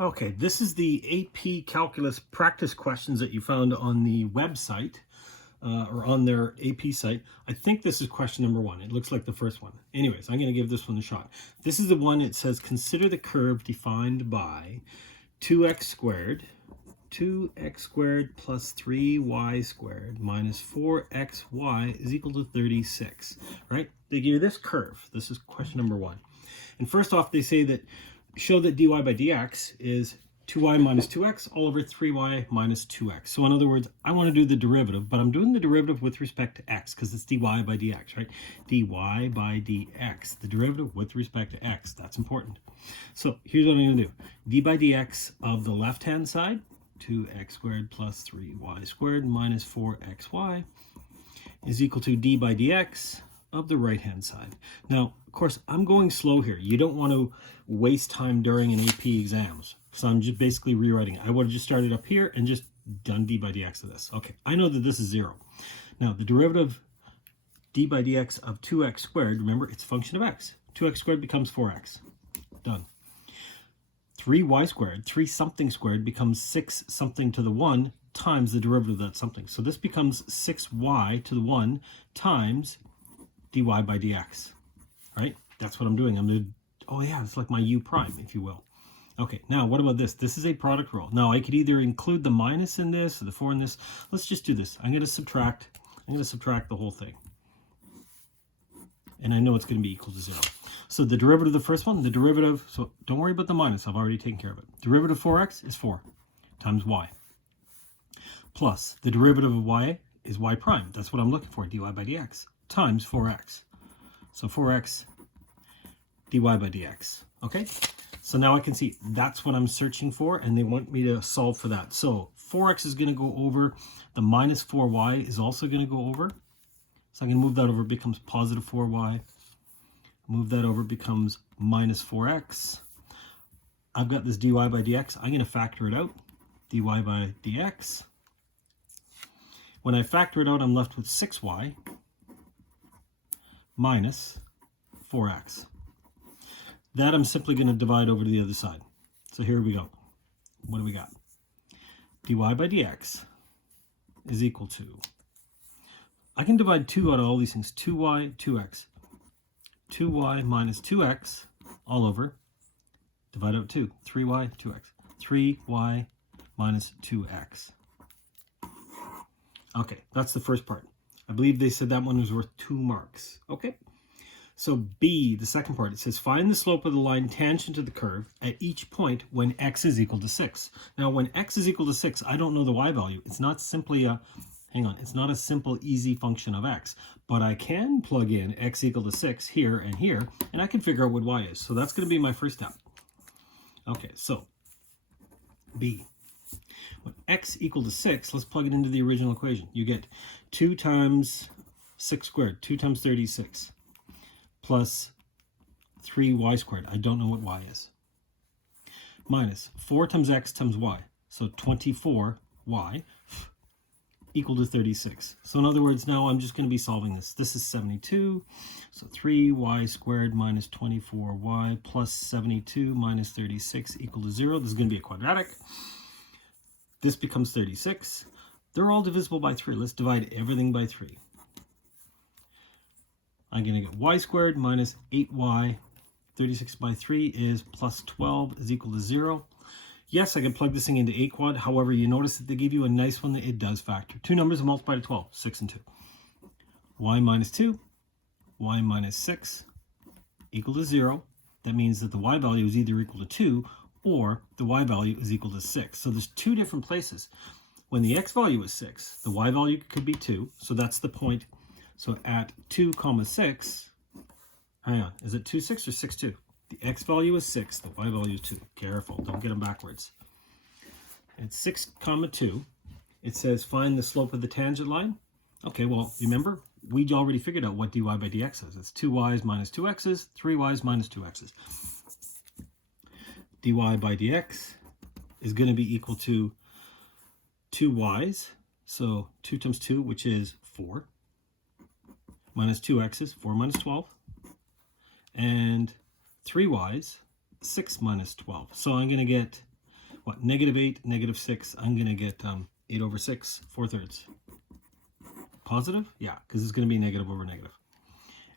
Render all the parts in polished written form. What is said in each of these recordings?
Okay, this is the AP Calculus practice questions that you found on the website or on their AP site. I think this is question number 1. It looks like the first one. Anyways, I'm going to give this one a shot. This is the one. It says consider the curve defined by 2x squared plus 3y squared minus 4xy is equal to 36, right? They give you this curve. This is question number 1. And first off, they say that show that dy by dx is 2y minus 2x all over 3y minus 2x. So in other words, I want to do the derivative, but I'm doing the derivative with respect to x because it's dy by dx, right? dy by dx, the derivative with respect to x. That's important. So here's what I'm going to do. d by dx of the left-hand side, 2x squared plus 3y squared minus 4xy is equal to d by dx of the right-hand side. Now, of course, I'm going slow here. You don't want to waste time during an AP exams. So I'm just basically rewriting it. I would have just started up here and just done d by dx of this. Okay, I know that this is 0. Now, the derivative d by dx of 2x squared, remember, it's a function of x. 2x squared becomes 4x. Done. 3y squared, 3 something squared becomes 6 something to the 1 times the derivative of that something. So this becomes 6y to the 1 times dy by dx, right? That's what I'm doing. I'm going to, oh yeah, it's like my u prime, if you will. Okay, now what about this? This is a product rule. Now I could either include the minus in this or the 4 in this. Let's just do this. I'm going to subtract the whole thing. And I know it's going to be equal to 0. So the derivative of the first one, the derivative, so don't worry about the minus. I've already taken care of it. Derivative of 4x is 4 times y. Plus the derivative of y is y prime. That's what I'm looking for, dy by dx, times 4x. So 4x dy by dx. Okay? So now I can see that's what I'm searching for, and they want me to solve for that. So 4x is going to go over. The minus 4y is also going to go over. So I can move that over, it becomes positive 4y. Move that over, it becomes minus 4x. I've got this dy by dx. I'm going to factor it out. dy by dx. When I factor it out, I'm left with 6y minus 4x. That I'm simply going to divide over to the other side. So here we go. What do we got? dy by dx is equal to, I can divide 2 out of all these things. 2y, 2x. 2y minus 2x all over. Divide out 2. 3y, 2x. 3y minus 2x. Okay, that's the first part. I believe they said that one was worth 2 marks. Okay. So B, the second part, it says find the slope of the line tangent to the curve at each point when x is equal to 6. Now, when x is equal to 6, I don't know the y value. It's not simply a, hang on, it's not a simple, easy function of x. But I can plug in x equal to 6 here, and I can figure out what y is. So that's going to be my first step. Okay, so B. When x equal to 6, let's plug it into the original equation. You get 2 times 6 squared, 2 times 36. Plus 3y squared. I don't know what y is. Minus 4 times x times y. So 24y equal to 36. So in other words, now I'm just going to be solving this. This is 72. So 3y squared minus 24y plus 72 minus 36 equal to 0. This is going to be a quadratic. This becomes 36. They're all divisible by 3. Let's divide everything by 3. I'm going to get y squared minus 8y. 36 by 3 is plus 12 is equal to 0. Yes, I can plug this thing into a quad. However, you notice that they give you a nice one that it does factor. 2 numbers are multiplied to 12, 6 and 2. Y minus 2, y minus 6 equal to 0. That means that the y value is either equal to 2 or the y value is equal to 6. So there's 2 different places. When the x value is 6, the y value could be 2. So that's the point. So at 2 comma 6, hang on, is it 2, 6 or 6, 2? The x value is 6, the y value is 2. Careful, don't get them backwards. At 6 comma 2, it says find the slope of the tangent line. Okay, well, remember, we already figured out what dy by dx is. It's 2y's minus 2x's, 3y's minus 2x's. dy by dx is going to be equal to 2y's, so 2 times 2, which is 4, minus 2x's, 4 minus 12, and 3y's, 6 minus 12. So I'm going to get what, -8, -6. I'm going to get 8 over 6, 4/3. Positive? Yeah, because it's going to be negative over negative.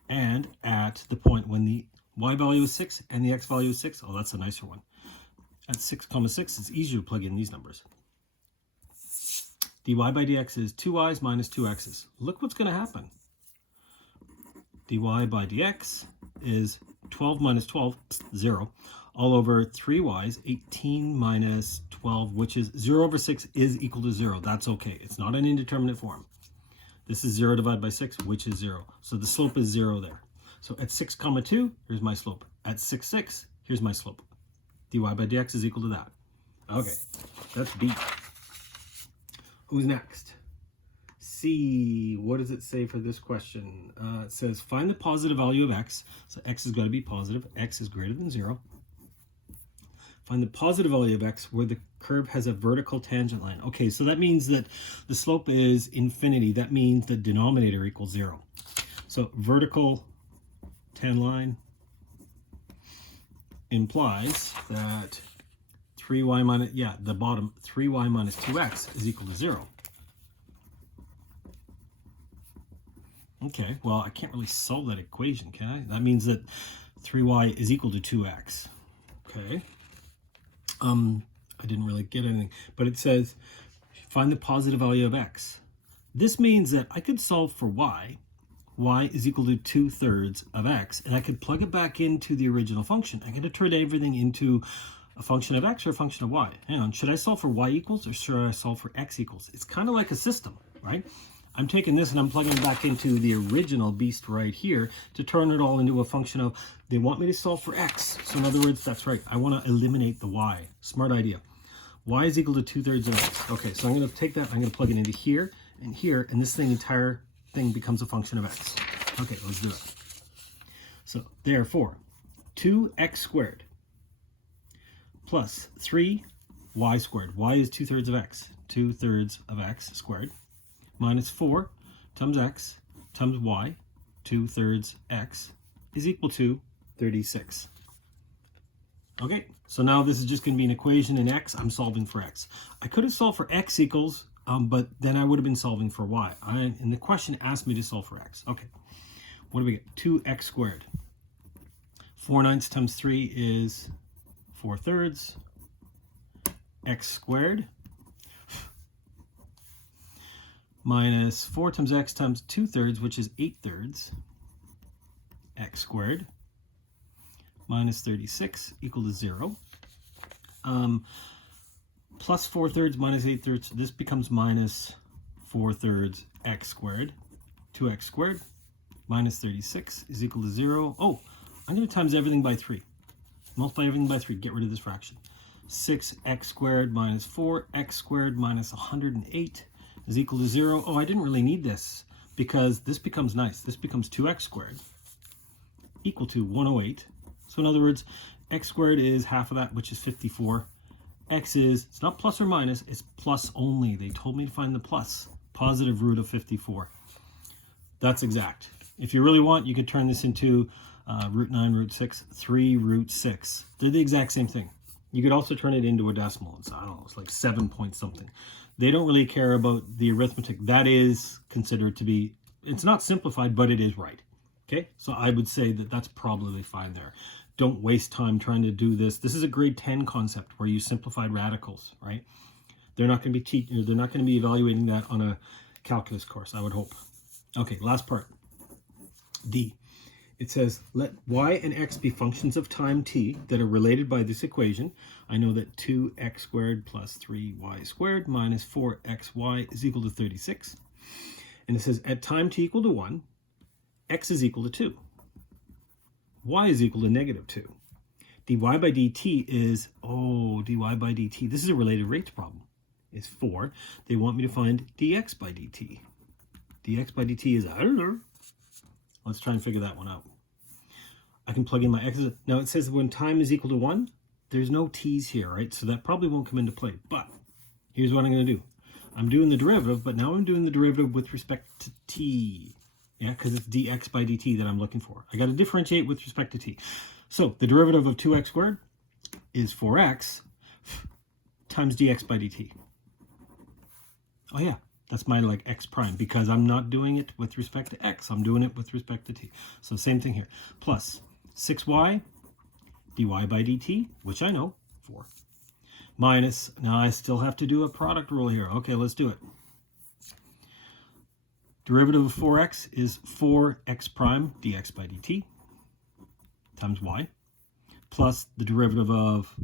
And at the point when the y value is 6 and the x value is 6, oh, that's a nicer one. At 6, 6, it's easier to plug in these numbers. dy by dx is 2y's minus 2x's. Look what's going to happen. dy by dx is 12 minus 12, 0, all over 3y's, 18 minus 12, which is 0 over 6 is equal to 0. That's okay. It's not an indeterminate form. This is 0 divided by 6, which is 0. So the slope is 0 there. So at 6, 2, here's my slope. At 6, 6, here's my slope. dy by dx is equal to that. Okay, that's B. Who's next? C. What does it say for this question? It says find the positive value of x. So x has got to be positive. X is greater than 0. Find the positive value of x where the curve has a vertical tangent line. Okay, so that means that the slope is infinity. That means the denominator equals 0. So vertical tan line implies that 3y minus, the bottom, 3y minus 2x is equal to 0. Okay, well, I can't really solve that equation, can I? That means that 3y is equal to 2x. Okay. I didn't really get anything, but it says find the positive value of x. This means that I could solve for y. Y is equal to 2/3 of x, and I could plug it back into the original function. I'm going to turn everything into a function of x or a function of y. Hang on, should I solve for y equals or should I solve for x equals? It's kind of like a system, right? I'm taking this and I'm plugging it back into the original beast right here to turn it all into a function of, they want me to solve for x. So in other words, that's right, I want to eliminate the y. Smart idea. Y is equal to 2/3 of x. Okay, so I'm going to take that, I'm going to plug it into here, and this entire thing becomes a function of x. Okay, let's do it. So therefore, 2x squared plus 3y squared. Y is 2/3 of x. 2/3 of x squared minus 4 times x times y, 2/3 x, is equal to 36. Okay, so now this is just going to be an equation in x. I'm solving for x. I could have solved for x equals, but then I would have been solving for y. And the question asked me to solve for x. Okay, what do we get? 2x squared. 4/9 times 3 is 4/3. X squared minus 4 times x times 2/3, which is 8/3. X squared minus 36 equal to 0. Plus 4/3 minus 8/3, this becomes minus 4/3 x squared. 2x squared minus 36 is equal to 0. Oh, I'm going to times everything by 3. Multiply everything by 3, get rid of this fraction. 6x squared minus 4x squared minus 108 is equal to 0. Oh, I didn't really need this because this becomes nice. This becomes 2x squared equal to 108. So in other words, x squared is half of that, which is 54. X is, it's not plus or minus, it's plus only. They told me to find the plus, positive root of 54. That's exact. If you really want, you could turn this into root 9, root 6, 3 root 6. They're the exact same thing. You could also turn it into a decimal. It's, I don't know, it's like 7 point something. They don't really care about the arithmetic. That is considered to be, it's not simplified, but it is right. Okay, so I would say that that's probably fine there. Don't waste time trying to do this. This is a grade 10 concept where you simplified radicals, right? They're not going to be they're not going to be evaluating that on a calculus course, I would hope. Okay, last part. D. It says, let y and x be functions of time t that are related by this equation. I know that 2x squared plus 3y squared minus 4xy is equal to 36. And it says, at time t equal to 1, x is equal to 2. Y is equal to -2. dy by dt is, dy by dt, this is a related rates problem, is 4. They want me to find dx by dt. Dx by dt is, I don't know. Let's try and figure that one out. I can plug in my x's. Now it says when time is equal to 1, there's no t's here, right? So that probably won't come into play. But here's what I'm going to do. I'm doing the derivative, but now I'm doing the derivative with respect to t. Yeah, because it's dx by dt that I'm looking for. I got to differentiate with respect to t. So the derivative of 2x squared is 4x times dx by dt. Oh yeah, that's my like x prime, because I'm not doing it with respect to x. I'm doing it with respect to t. So same thing here. Plus 6y dy by dt, which I know, 4. Minus, now I still have to do a product rule here. Okay, let's do it. Derivative of 4x is 4x prime dx by dt times y, plus the derivative of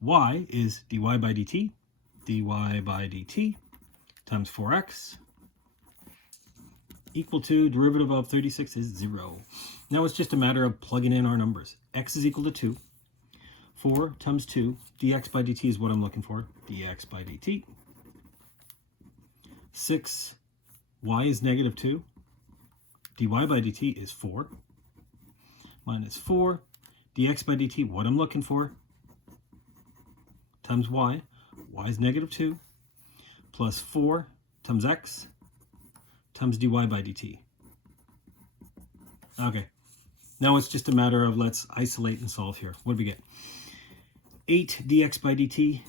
y is dy by dt times 4x equal to derivative of 36 is 0. Now it's just a matter of plugging in our numbers. X is equal to 2. 4 times 2, dx by dt is what I'm looking for, dx by dt. 6, y is negative 2. dy by dt is 4. Minus 4, dx by dt, what I'm looking for, times y. Y is negative 2. Plus 4 times x times dy by dt. Okay, now it's just a matter of let's isolate and solve here. What do we get? 8 dx by dt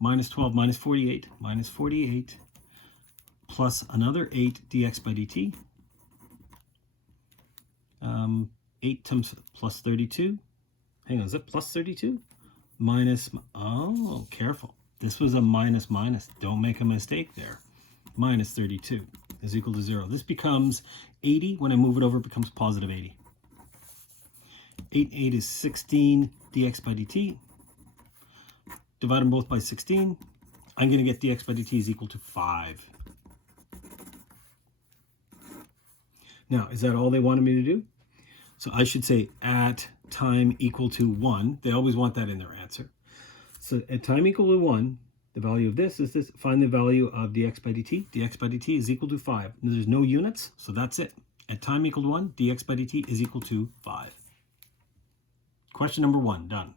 minus 12 minus 48 plus another 8 dx by dt. 8 times plus 32. Hang on, is it plus 32? Minus, oh, careful. This was a minus minus. Don't make a mistake there. Minus 32 is equal to 0. This becomes 80. When I move it over, it becomes positive 80. 8 is 16 dx by dt. Divide them both by 16. I'm going to get dx by dt is equal to 5. Now, is that all they wanted me to do? So I should say at time equal to 1. They always want that in their answer. So at time equal to 1, the value of this is this. Find the value of dx by dt. Dx by dt is equal to 5. Now, there's no units, so that's it. At time equal to 1, dx by dt is equal to 5. Question number 1, done.